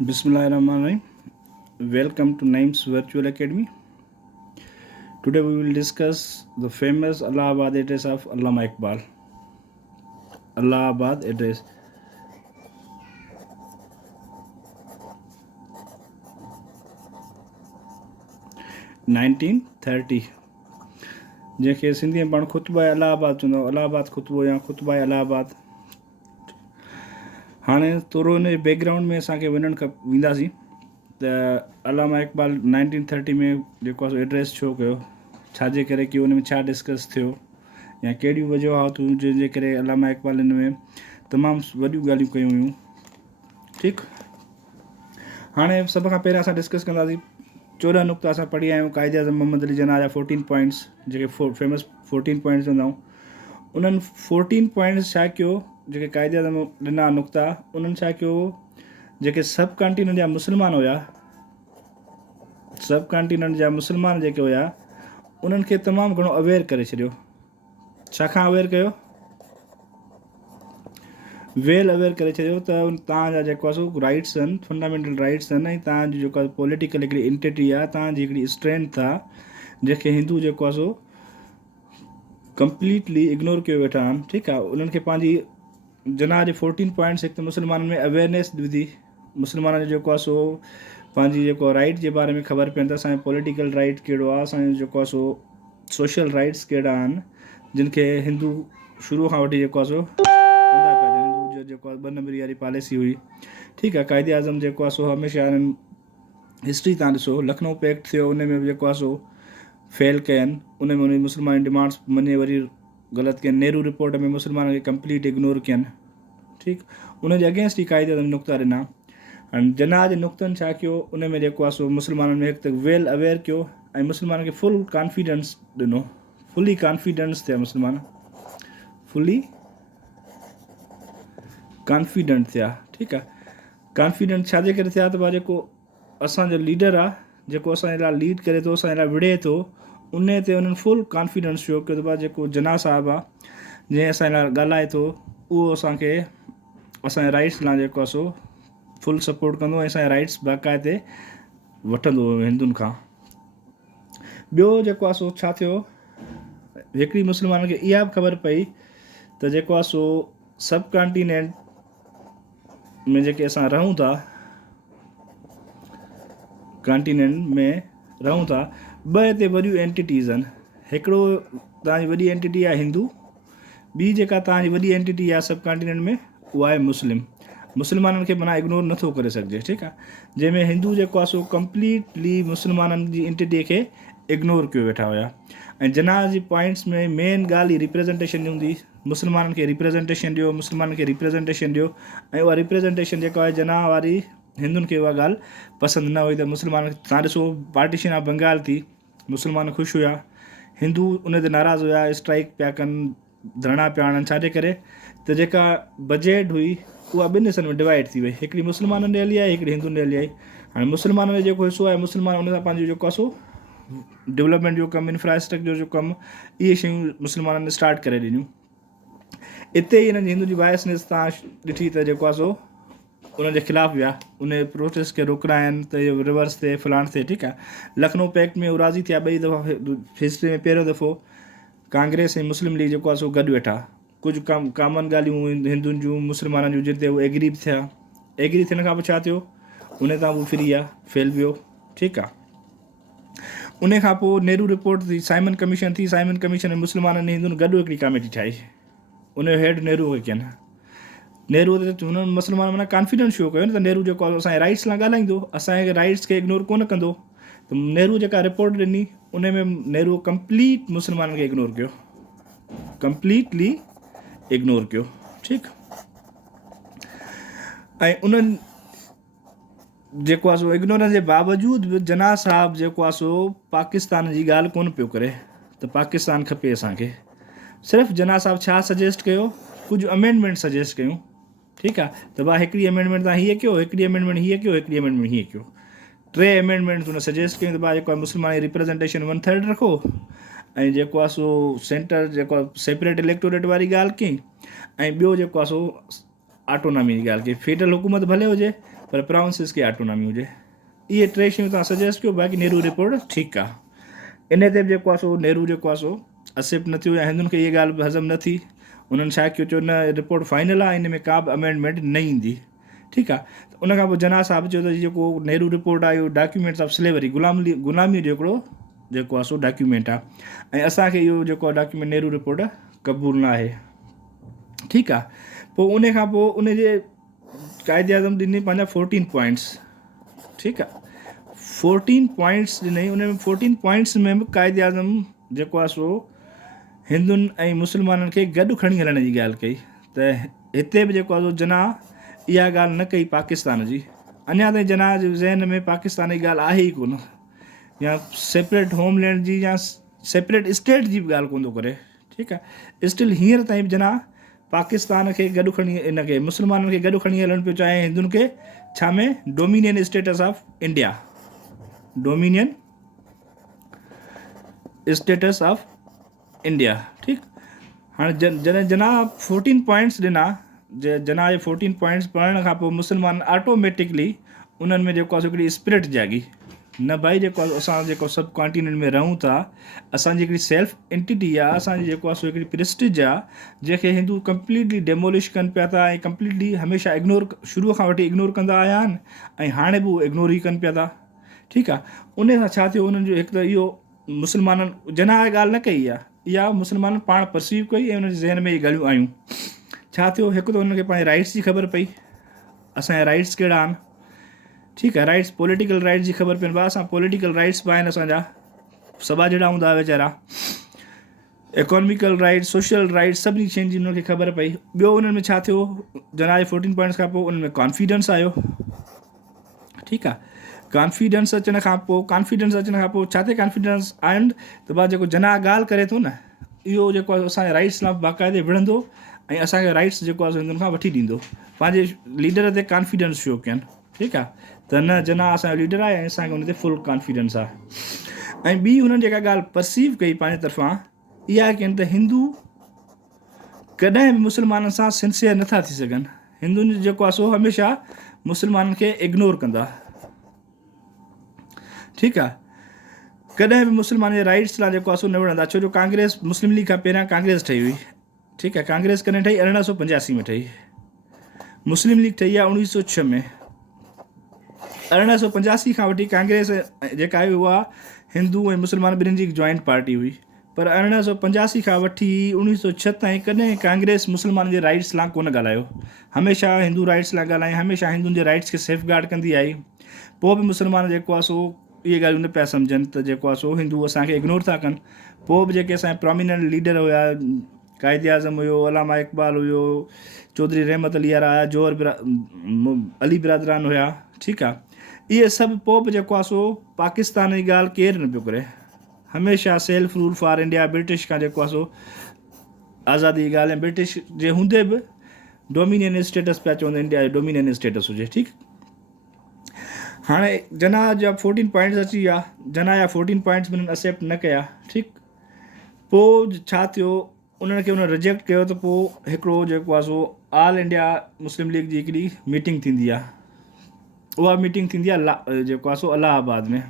Bismillahirrahmanirrahim. Welcome to Naim's Virtual Academy. Today we will discuss the famous Allahabad address of Allama Iqbal. Allahabad address. (1930) जैसे सिंधी में पाण खुतबा इलाहाबाद चवंदा इलाहाबाद खुतबो या खुतबा इलाहाबाद। हाणे थोरो हिन बैकग्राउंड में असांखे वञणु वेंदासीं त अलामा इक़बाल 1930 में जेको आहे एड्रेस छो कयो, छाजे करे कि उन में छा डिस्कस थियो या कहिड़ियूं वजूहातूं जंहिंजे करे अलामा इक़बाल हिन में तमामु वॾियूं ॻाल्हियूं कयूं हुयूं। ठीकु, हाणे सभ खां पहिरियों असां डिस्कस कंदासीं 14 नुक़्ता असां पढ़ी आया आहियूं क़ाइदे आज़म मोहम्मद अली जना जा 14 पॉइंट्स, जेके फेमस 14 पॉइंट्स हूंदा आहियूं। उन्हनि 14 पॉइंट्स छा कयो, जेके क़ाइदे आज़म ॾिना नुक़्ता, उन्हनि छा कयो, जेके सब कॉन्टिनेंट जा मुस्लमान हुया, सब कॉन्टिनेंट जा मुस्लमान जेके हुया, उन्हनि खे तमामु घणो अवेयर करे छॾियो। छा खां अवेयर कयो? वेल अवेयर करे छॾियो त तव्हांजा जेको आहे सो राइट्स आहिनि, फंडामेंटल राइट्स आहिनि, ऐं तव्हांजी जेको आहे पॉलिटिकल हिकिड़ी एंटिटी आहे, तव्हांजी हिकिड़ी स्ट्रेंथ आहे, जंहिंखे हिंदू जेको आहे सो कंप्लीटली इग्नोर कयो वेठा आहिनि। ठीकु आहे, उन्हनि खे पंहिंजी जना जे 14 पॉइंट्स हिकु त मुस्लमाननि में अवेयरनेस विधी, मुस्लमाननि जो जेको आहे सो पंहिंजी जेको राइट जे बारे में ख़बर पवनि त असांजो पॉलिटिकल राइट कहिड़ो आहे, असांजो जेको आहे सो सोशल राइट्स कहिड़ा आहिनि, जिन खे हिंदू शुरू खां वठी जेको आहे सो कंदा पिया। हिंदू जो जेको आहे 2 नंबरी वारी पॉलिसी हुई। ठीकु आहे, क़ाइदे आज़म जेको आहे सो हमेशह हिननि हिस्ट्री तव्हां ॾिसो, लखनऊ पैक्ट थियो, उन में जेको आहे सो फेल कयनि, उन में उन मुस्लमान डिमांड्स मञे वरी ग़लति कयनि। नेहरू रिपोर्ट में मुस्लमाननि खे कंप्लीट इग्नोर कयनि। ठीकु, उन जे अगेंस्ट ई क़ाइदे आज़म नुक़्ता ॾिना। हाणे जना जे नुक़्तनि छा कयो, उन में जेको आहे सो मुस्लमाननि में हिकु त वेल अवेयर कयो, ऐं मुस्लमाननि खे फुल कॉन्फिडेंस ॾिनो, फुली कॉन्फिडेंस थिया मुस्लमान, फुली कॉन्फिडेंट थिया। ठीकु आहे, कॉन्फिडेंट छाजे करे थिया त भाउ जेको असांजो लीडर आहे, जेको असांजे लाइ लीड करे थो, असांजे लाइ विढ़े थो, उन ते उन्हनि फुल कॉन्फिडेंस शो कयो त भाउ जेको जना साहिबु आहे, जंहिं असांजे लाइ ॻाल्हाए थो, उहो असांखे असांजे राइट्स लाइ जेको आहे सो फुल सपोर्ट कंदो, ऐं असांजा राइट्स बाक़ाइदे वठंदो हिंदुनि खां। ॿियो जेको आहे सो छा थियो, हिकिड़ी मुस्लमाननि खे इहा बि ख़बर पई त जेको आहे सो सब कॉन्टिनेंट में जेके असां रहूं था, कॉन्टिनेंट में रहूं था, 2 हिते वॾियूं एंटिटीज़ आहिनि। हिकिड़ो तव्हांजी वॾी एंटिटी आहे हिंदू, ॿी जेका तव्हांजी वॾी एंटिटी आहे सब कॉन्टिनेंट में, उहा आहे मुस्लिम। मुस्लमाननि खे माना इग्नोर नथो करे सघिजे। ठीकु आहे, जंहिंमें हिंदू जेको आहे सो कंप्लीटली मुस्लमाननि जी एंटिटीअ खे इग्नोर कयो वेठा हुया। ऐं जना जी पॉइंट्स में मेन ॻाल्हि ई रिप्रेज़ेंटेशन हूंदी, मुस्लमाननि खे रिप्रेज़ेंटेशन ॾियो, मुस्लमाननि खे रिप्रेज़ेंटेशन ॾियो, ऐं उहा रिप्रेज़ेंटेशन जेका आहे जना वारी हिंदुनि खे उहा ॻाल्हि पसंदि न हुई। त मुस्लमान, तव्हां ॾिसो पार्टीशन ऑफ बंगाल थी, मुस्लमान ख़ुशि हुया, हिंदू उन ते नाराज़ हुया, स्ट्राइक पिया कनि, धरना पिया आणनि। छाजे करे त जेका बजट हुई उहा 2 हिसनि में डिवाइड थी वई, हिकिड़ी मुस्लमाननि ॾे हली आई, हिकिड़ी हिंदुनि ॾे हली आई। हाणे मुस्लमाननि जो जेको हिसो आहे, मुस्लमान उन सां पंहिंजो जेको आहे सो डेवलपमेंट जो कमु, इंफ्रास्ट्रक्चर जो कमु, इहे शयूं मुस्लमाननि स्टार्ट करे ॾिनियूं। इते ई हिननि हिंदू जी बायसनेस तव्हां ॾिठी त जेको आहे सो उन जे ख़िलाफ़ु विया, उन प्रोटेस्ट खे रोकराइनि त इहो रिवर्स थिए, फलाण थिए। ठीकु आहे, लखनऊ पैक्ट में उहे राज़ी थिया 2 दफ़ा हिस्ट्री में। पहिरियों दफ़ो कांग्रेस ऐं मुस्लिम लीग जेको आहे सो गॾु वेठा, कुझु कॉमन ॻाल्हियूं हिंदुनि जूं मुस्लमाननि जूं, जिते उहे एग्री थिया। एग्री थियण खां पोइ छा थियो, उन तां उहो फ्री आहे, फेल वियो। ठीकु आहे, उन खां पोइ नेहरू रिपोर्ट थी, साइमन कमीशन थी, साइमन कमीशन में मुस्लमाननि हिंदुनि गॾु हिकिड़ी कमेटी ठाही, उन जो हेड नेहरू खे कयनि। नेहरू ते हुननि मुस्लमान माना कॉन्फिडेंस शो कयो न, त नेहरू जेको आहे असांजे राइट्स लाइ ॻाल्हाईंदो, असांजे राइट्स खे इग्नोर कोन कंदो। त नेहरू जेका रिपोर्ट ॾिनी, उन में नेहरू कंप्लीट मुस्लमाननि खे इग्नोर कयो, कंप्लीटली इग्नोर कयो। ठीकु, ऐं उन्हनि जेको आहे सो इग्नोरेंस जे बावजूदि बि जना साहिबु जेको आहे सो पाकिस्तान जी ॻाल्हि कोन पियो करे, त पाकिस्तान खपे असांखे। सिर्फ़ु जना साहिबु छा सजेस्ट कयो, कुझु अमेंडमेंट सजेस्ट कयूं। ठीकु आहे, त भाउ हिकिड़ी अमेंडमेंट तव्हां हीअ कयो, हिकिड़ी अमेंडमेंट हीअ कयो, हिकिड़ी अमेंडमेंट हीअ कयो। 3 अमेंडमेंट्स उन सजेस्ट कयूं त भाउ जेको आहे मुस्लमान जी रिप्रेज़ेंटेशन 1/3 रखो, ऐं जेको आहे सो सेंटर जेको आहे सेपरेट इलेक्टोरेट वारी ॻाल्हि कई, ऐं ॿियो जेको आहे सो ऑटोनॉमी जी ॻाल्हि कई। फेडरल हुकूमत भले हुजे, पर प्रोविंसिस खे ऑटोनॉमी हुजे। इहे टे शयूं तव्हां सजेस्ट कयो। बाक़ी नेहरू रिपोर्ट ठीकु आहे। इन ते बि जेको आहे सो नेहरू जेको आहे सो एक्सेप्ट न थियो या हिंदुनि खे इहा ॻाल्हि हज़म न थी। उन्हनि छा कयो, चयो न रिपोर्ट फाइनल आहे, इन में का बि अमेंडमेंट न ईंदी। ठीकु आहे। त उन खां पोइ जना साहब चयो त जेको नेहरू रिपोर्ट आहे इहो डॉक्यूमेंट्स ऑफ स्लेवरी, गुलामीअ जो हिकिड़ो जेको आहे सो डॉक्यूमेंट आहे, ऐं असांखे इहो जेको आहे डॉक्यूमेंट नेहरू रिपोर्ट क़बूल न आहे। ठीकु आहे। पोइ उन खां पोइ उनजे क़ाइदे आज़म ॾिनी पंहिंजा 14 पॉइंट्स। ठीकु आहे। 14 पॉइंट्स ॾिनई। उन में 14 पॉइंट्स में बि क़ाइदे आज़म जेको आहे सो हिंदुनि ऐं मुस्लमाननि खे गॾु खणी हलण जी ॻाल्हि कई। त हिते बि जेको आहे सो जना इहा ॻाल्हि न कई पाकिस्तान जी। अञा ताईं जना जे ज़हन में पाकिस्तान जी ॻाल्हि आहे ई कोन, या सेपरेट होमलैंड जी या सेपरेट स्टेट जी बि ॻाल्हि कोन थो करे। ठीकु आहे। स्टिल हींअर ताईं बि जना पाकिस्तान खे गॾु खणी, इन खे मुस्लमाननि खे गॾु खणी हलणु पियो चाहे, हिंदुनि खे छा में dominion status of India, dominion status of India. ठीकु। हाणे जॾहिं जना 14 पॉइंट्स ॾिना, जना जे 14 पॉइंट्स पढ़ण खां पोइ मुस्लमान ऑटोमेटिकली उन्हनि में जेको आहे हिकिड़ी स्पिरिट जागी, न भाई जेको आहे असां जेको सब कॉन्टिनेंट में रहूं था, असांजी हिकिड़ी सेल्फ एंटिटी आहे, असांजी जेको आहे सो हिकिड़ी प्रेस्टिज आहे, जंहिंखे हिंदू कंप्लीटली डेमोलिश कनि पिया था ऐं कंप्लीटली हमेशह इग्नोर, शुरूअ खां वठी इग्नोर कंदा आया आहिनि ऐं हाणे बि उहे इग्नोर ई कनि पिया था। ठीकु आहे। उन सां छा थियो, उन्हनि जो हिकु त इहो मुस्लमाननि जना ॻाल्हि न कई आहे, इहा मुस्लमान पाण परसीव कई ऐं उनजे ज़हन में इहे ॻाल्हियूं आयूं। छा थियो, हिकु त उनखे पंहिंजे राइट्स जी ख़बर पई, असांजा राइट्स कहिड़ा आहिनि। ठीकु आहे। राइट्स, पॉलिटिकल राइट्स जी ख़बर पइनि। असां पॉलिटिकल राइट्स बि आहिनि असांजा, सभा जहिड़ा हूंदा हुआ वीचारा। इकोनॉमिकल राइट्स, सोशल राइट्स, सभिनी शयुनि जी उनखे ख़बर पई। ॿियो उन्हनि में छा थियो, जना जे 14 पॉइंट्स खां पोइ उनमें कॉन्फिडेंस आयो। ठीकु आहे। कॉन्फिडेंस अचण खां पोइ छा ते कॉन्फिडेंस आहिनि त भाउ जेको जना ॻाल्हि करे थो न, इहो जेको आहे असांजे राइट्स लाइ बाक़ाइदे विढ़ंदो ऐं असांखे राइट्स जेको आहे हिंदुनि खां वठी ॾींदो। पंहिंजे लीडर ते कॉन्फिडेंस शो कयनि। ठीकु आहे। त न, जना असांजो लीडर आहे ऐं असांखे हुन ते फुल कॉन्फिडेंस आहे। ऐं ॿी हुननि जेका ॻाल्हि परसीव कई पंहिंजे तरफ़ां, इहा कयनि त हिंदू कॾहिं बि मुस्लमाननि सां सिंसियर नथा थी सघनि। हिंदुनि जेको आहे सो हमेशह मुस्लमाननि खे इग्नोर कंदा। ठीकु आहे। कॾहिं बि मुस्लमान जे राइट्स लाइ जेको आहे सो न विढ़ंदा। छो जो कांग्रेस, मुस्लिम लीग खां पहिरियां कांग्रेस ठही हुई। ठीकु आहे। कांग्रेस कॾहिं ठही, 1885 में ठही। मुस्लिम लीग ठही आहे 1906 में। 1885 खां वठी कांग्रेस जेका आहे उहा हिंदू ऐं मुस्लमान ॿिन्हिनि जी जॉइंट पार्टी हुई। पर 1885 खां वठी 1906 ताईं कॾहिं कांग्रेस मुस्लमान जे राइट्स लाइ कोन ॻाल्हायो। हमेशह हिंदू राइट्स लाइ ॻाल्हाई, हमेशह हिंदुनि जे राइट्स खे सेफ गार्ड कंदी आई। पोइ बि मुस्लमान जेको आहे सो इहे ॻाल्हियूं न पिया सम्झनि त जेको आहे सो हिंदू असांखे इग्नोर था कनि। पोइ बि जेके असांजा प्रोमिनेंट लीडर हुआ, क़ाइदे आज़म हुयो, अलामा इक़बाल हुयो, चौधरी रहमत अली वारा हुया, जौहर अली बिरादरान हुया। ठीकु आहे। इहे सभु पोइ बि जेको आहे सो पाकिस्तान जी ॻाल्हि केरु न पियो करे। हमेशह self rule for India, British खां जेको आहे सो आज़ादी जी ॻाल्हि, ऐं ब्रिटिश जे हूंदे बि डोमिनियन स्टेटस पिया चवंदा, इंडिया जो डोमिनियन स्टेटस हुजे। ठीकु। हाणे जना जा 14 पॉइंट्स अची विया, जना जा 14 पॉइंट्स बि हुननि एक्सेप्ट न कया। ठीकु। पोइ छा थियो, उन्हनि खे उन रिजेक्ट कयो त पोइ हिकिड़ो जेको आहे सो ऑल इंडिया मुस्लिम लीग जी हिकिड़ी मीटिंग थींदी आहे। उहा मीटिंग थींदी आहे जेको आहे सो इलाहाबाद में।